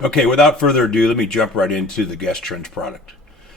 Okay, without further ado, let me jump right into the guest trends product.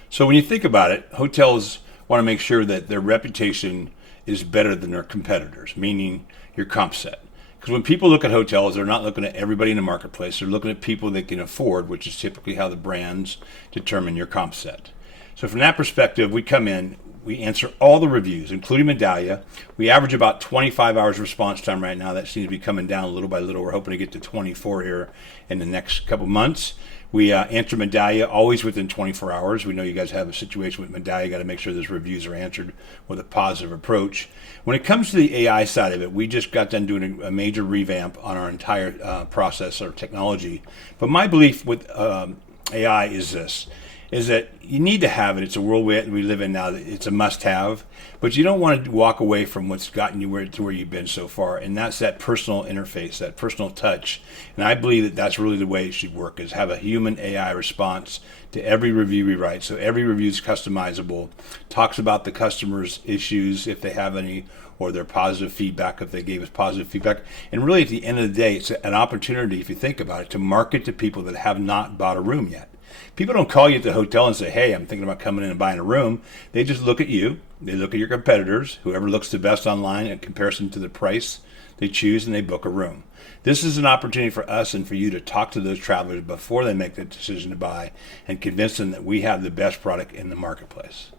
So when you think about it, hotels want to make sure that their reputation is better than their competitors, meaning your comp set. Because when people look at hotels, they're not looking at everybody in the marketplace. They're looking at people they can afford, which is typically how the brands determine your comp set. So from that perspective, we come in, we answer all the reviews, including Medallia. We average about 25 hours response time right now. That seems to be coming down little by little. We're hoping to get to 24 here in the next couple months. We answer Medallia always within 24 hours. We know you guys have a situation with Medallia. You got to make sure those reviews are answered with a positive approach. When it comes to the AI side of it, we just got done doing a major revamp on our entire process or technology. But my belief with AI is this, is that you need to have it. It's a world we live in now. It's a must-have, but you don't want to walk away from what's gotten you to where you've been so far, and that's that personal interface, that personal touch. And I believe that that's really the way it should work, is have a human AI response to every review we write. So every review is customizable, talks about the customer's issues if they have any, or their positive feedback if they gave us positive feedback. And really at the end of the day, it's an opportunity, if you think about it, to market to people that have not bought a room yet. People don't call you at the hotel and say, hey, I'm thinking about coming in and buying a room. They just look at you. They look at your competitors, whoever looks the best online in comparison to the price they choose, and they book a room. This is an opportunity for us and for you to talk to those travelers before they make the decision to buy and convince them that we have the best product in the marketplace.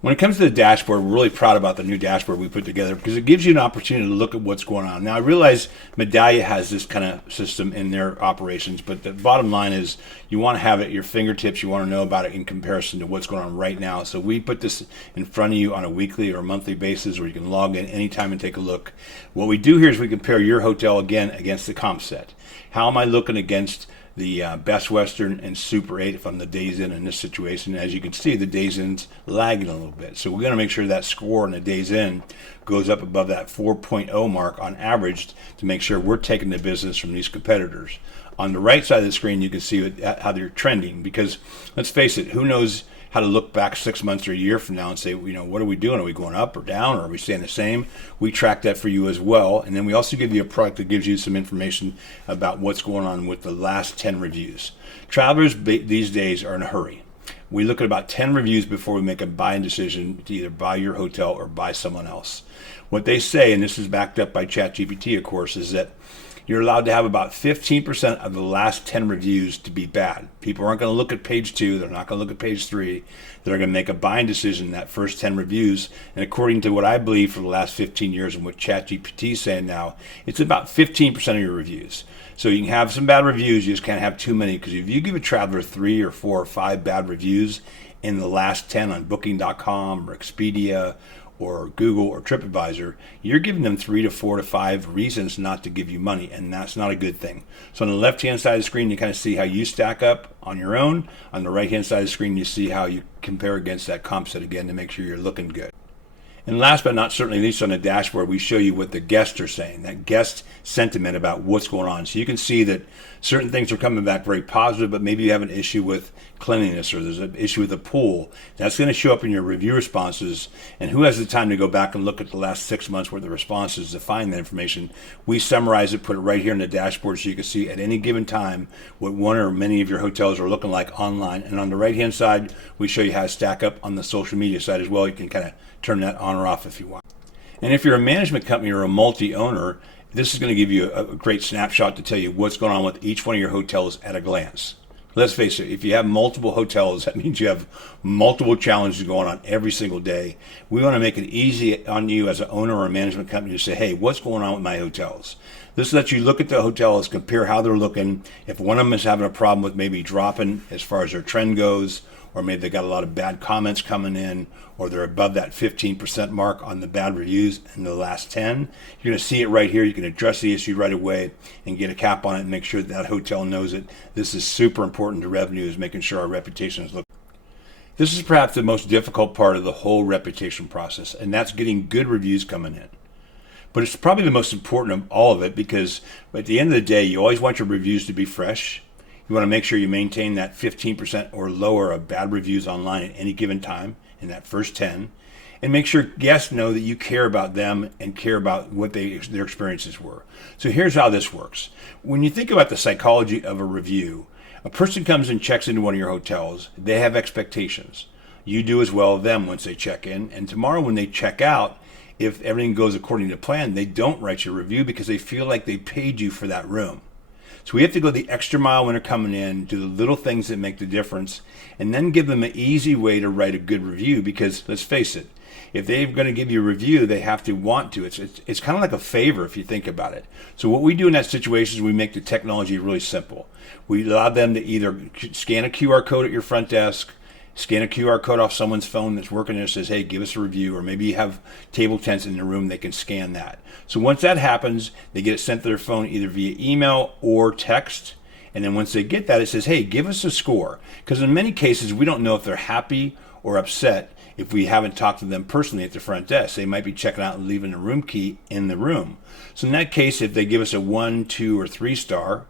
When it comes to the dashboard, we're really proud about the new dashboard we put together because it gives you an opportunity to look at what's going on. Now, I realize Medallia has this kind of system in their operations, but the bottom line is you want to have it at your fingertips. You want to know about it in comparison to what's going on right now. So we put this in front of you on a weekly or monthly basis where you can log in anytime and take a look. What we do here is we compare your hotel again against the comp set. How am I looking against the Best Western and Super 8 from the Days Inn in this situation? As you can see, the Days Inn's lagging a little bit. So we're going to make sure that score in the Days Inn goes up above that 4.0 mark on average to make sure we're taking the business from these competitors. On the right side of the screen, you can see how they're trending because, let's face it, who knows how to look back 6 months or a year from now and say, what are we doing? Are we going up or down, or are we staying the same? We track that for you as well. And then we also give you a product that gives you some information about what's going on with the last 10 reviews. Travelers these days are in a hurry. We look at about 10 reviews before we make a buying decision to either buy your hotel or buy someone else. What they say, and this is backed up by ChatGPT, of course, is that you're allowed to have about 15% of the last 10 reviews to be bad. People aren't going to look at page 2. They're not going to look at page 3. They're going to make a buying decision in that first 10 reviews. And according to what I believe for the last 15 years and what ChatGPT is saying now, it's about 15% of your reviews. So you can have some bad reviews. You just can't have too many, because if you give a traveler 3 or 4 or 5 bad reviews in the last 10 on Booking.com or Expedia or Google or TripAdvisor, you're giving them 3 to 4 to 5 reasons not to give you money, and that's not a good thing. So on the left-hand side of the screen, you kind of see how you stack up on your own. On the right-hand side of the screen, you see how you compare against that comp set again to make sure you're looking good. And last but not certainly least, on the dashboard, we show you what the guests are saying, that guest sentiment about what's going on. So you can see that certain things are coming back very positive, but maybe you have an issue with cleanliness or there's an issue with the pool. That's going to show up in your review responses. And who has the time to go back and look at the last 6 months worth of responses to find that information? We summarize it, put it right here in the dashboard so you can see at any given time what one or many of your hotels are looking like online. And on the right-hand side, we show you how to stack up on the social media side as well. You can kind of turn that on or off if you want. And if you're a management company or a multi-owner, this is going to give you a great snapshot to tell you what's going on with each one of your hotels at a glance. Let's face it, if you have multiple hotels, that means you have multiple challenges going on every single day. We want to make it easy on you as an owner or a management company to say, hey, what's going on with my hotels? This lets you look at the hotels, compare how they're looking. If one of them is having a problem with maybe dropping as far as their trend goes, or maybe they got a lot of bad comments coming in, or they're above that 15% mark on the bad reviews in the last 10, you're going to see it right here. You can address the issue right away and get a cap on it and make sure that hotel knows it. This is super important to revenue, is making sure our reputations look. This is perhaps the most difficult part of the whole reputation process, and that's getting good reviews coming in. But it's probably the most important of all of it, because at the end of the day, you always want your reviews to be fresh. You want to make sure you maintain that 15% or lower of bad reviews online at any given time in that first 10. and make sure guests know that you care about them and care about what their experiences were. So here's how this works. When you think about the psychology of a review, a person comes and checks into one of your hotels. They have expectations. You do as well as them once they check in. And tomorrow when they check out, if everything goes according to plan, they don't write your review because they feel like they paid you for that room. So we have to go the extra mile when they're coming in, do the little things that make the difference, and then give them an easy way to write a good review because, let's face it, if they're going to give you a review, they have to want to. It's kind of like a favor if you think about it. So what we do in that situation is we make the technology really simple. We allow them to either scan a QR code at your front desk, scan a QR code off someone's phone that's working there that says, hey, give us a review, or maybe you have table tents in the room, they can scan that. So once that happens, they get it sent to their phone either via email or text. And then once they get that, it says, hey, give us a score. Because in many cases, we don't know if they're happy or upset if we haven't talked to them personally at the front desk. They might be checking out and leaving a room key in the room. So in that case, if they give us a 1, 2, or 3 star,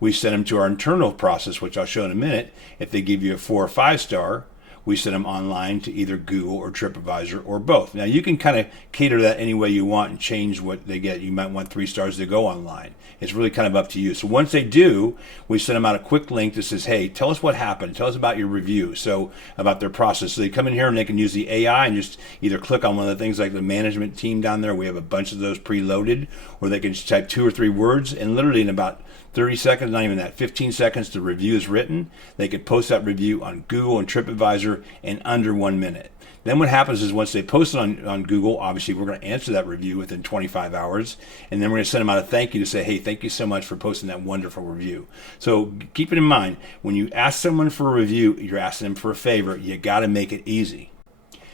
we send them to our internal process, which I'll show in a minute. If they give you a 4 or 5 star, we send them online to either Google or TripAdvisor or both. Now you can kind of cater that any way you want and change what they get. You might want 3 stars to go online. It's really kind of up to you. So once they do, we send them out a quick link that says, hey, tell us what happened. Tell us about your review. So about their process. So they come in here and they can use the AI and just either click on one of the things like the management team down there. We have a bunch of those preloaded, or they can just type 2 or 3 words, and literally in about 30 seconds, not even that, 15 seconds, the review is written. They could post that review on Google and TripAdvisor in under 1 minute. Then what happens is once they post it on Google, obviously we're going to answer that review within 25 hours. And then we're going to send them out a thank you to say, hey, thank you so much for posting that wonderful review. So keep it in mind, when you ask someone for a review, you're asking them for a favor. You got to make it easy.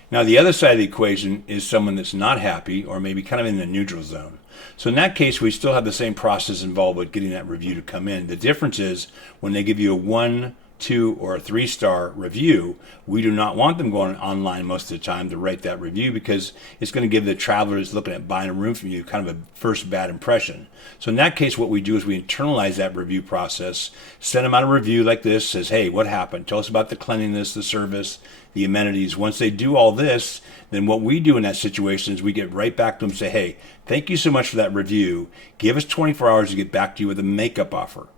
Now, the other side of the equation is someone that's not happy or maybe kind of in the neutral zone. So in that case, we still have the same process involved with getting that review to come in. The difference is when they give you a 1, 2, or a 3 star review, we do not want them going online most of the time to write that review because it's going to give the traveler who's looking at buying a room from you kind of a first bad impression. So in that case, what we do is we internalize that review process, send them out a review like this, says, hey, what happened? Tell us about the cleanliness, the service, the amenities. Once they do all this, then what we do in that situation is we get right back to them and say, hey, thank you so much for that review. Give us 24 hours to get back to you with a makeup offer.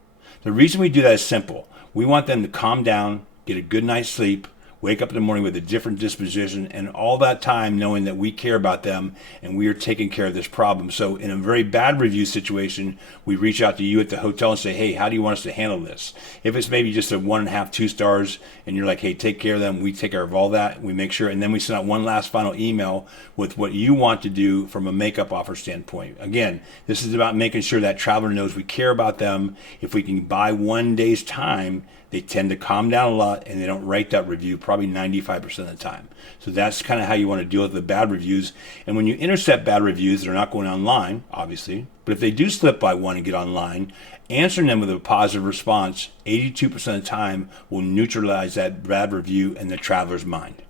The reason we do that is simple. We want them to calm down, get a good night's sleep, wake up in the morning with a different disposition, and all that time knowing that we care about them and we are taking care of this problem. So in a very bad review situation, we reach out to you at the hotel and say, hey, how do you want us to handle this? If it's maybe just a 1.5, 2 stars, and you're like, hey, take care of them, we take care of all that, we make sure, and then we send out one last final email with what you want to do from a makeup offer standpoint. Again, this is about making sure that traveler knows we care about them. If we can buy 1 day's time, they tend to calm down a lot and they don't write that review probably 95% of the time. So that's kind of how you want to deal with the bad reviews. And when you intercept bad reviews, they're not going online, obviously. But if they do slip by one and get online, answering them with a positive response 82% of the time will neutralize that bad review in the traveler's mind.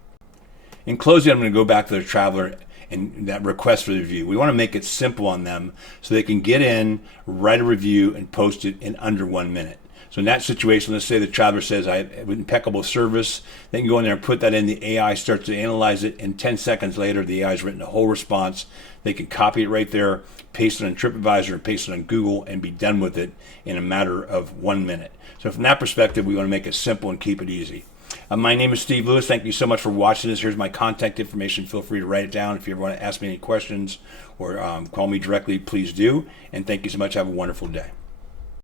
In closing, I'm going to go back to the traveler and that request for the review. We want to make it simple on them so they can get in, write a review, and post it in under 1 minute. So in that situation, let's say the traveler says, I have impeccable service. They can go in there and put that in. The AI starts to analyze it. And 10 seconds later, the AI has written a whole response. They can copy it right there, paste it on TripAdvisor, and paste it on Google, and be done with it in a matter of 1 minute. So from that perspective, we want to make it simple and keep it easy. My name is Steve Lewis. Thank you so much for watching this. Here's my contact information. Feel free to write it down. If you ever want to ask me any questions or call me directly, please do. And thank you so much. Have a wonderful day.